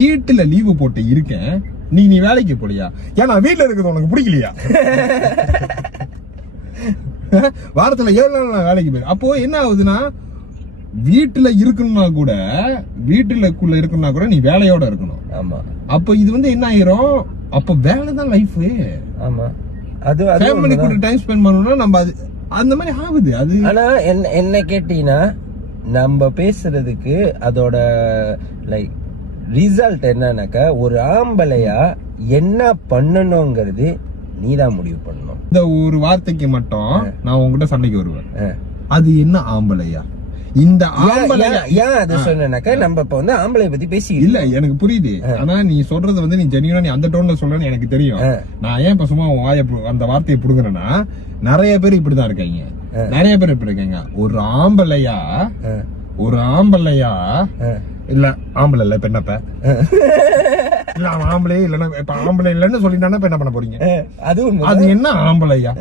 வீட்டுல லீவு போட்டு இருக்கேன், நீ வேலைக்கு போலியா? ஏன்னா வீட்டுல இருக்கிறது உனக்கு பிடிக்கலையா? வாரத்துல 7 நாள் நான் வேலைக்கு போய், அப்போ என்ன ஆகுதுன்னா வீட்டுல இருக்கணும்னா கூட, வீட்டுலக்குள்ள இருக்கணும்னா கூட நீ வேலையோட இருக்கணும். ஆமா. அப்ப இது வந்து என்ன ஆயிரும், அப்ப வேலை தான் லைஃப். ஆமா, அது ஃபேமிலி கூட டைம் ஸ்பெண்ட் பண்ணணும்னா நம்ம அது அந்த மாதிரி ஆகுது. அது ஆனா என்ன கேட்டீங்கன்னா, நம்ம பேசுறதுக்கு அதோட லைக் ரிசல்ட் என்னன்னாக்கா, ஒரு ஆம்பளையா என்ன பண்ணணுங்கிறது நீதான் முடிவு பண்ணணும். இந்த ஒரு வார்த்தைக்கு மட்டும் நான் உங்ககிட்ட சண்டைக்கு வருவேன். அது என்ன ஆம்பளையா? இந்த ஆம்பளை ஏன் அதை சொன்னாக்கா, நம்ம இப்ப வந்து ஆம்பளை பத்தி பேசி இல்ல, எனக்கு புரியுது. ஆனா நீ சொல்றது வந்து நீ ஜெனியூனா நீ அந்த டோன்ல சொல்றன்னு எனக்கு தெரியும். நான் ஏன் இப்ப சும்மா அந்த வார்த்தையை புடுங்குறேன்னா, நிறைய பேர் இப்படிதான் இருக்காங்க. நிறைய பேர் இப்படி இருக்காங்க. ஒரு ஆம்பளையா இல்ல, ஆம்பளை இல்ல பெண்ணப்ப இல்ல, ஆம்பளை இல்லன்னா இப்ப ஆம்பளை இல்லன்னு சொல்லிட்டானா இப்ப என்ன பண்ண போறீங்க? அது என்ன ஆம்பளையா?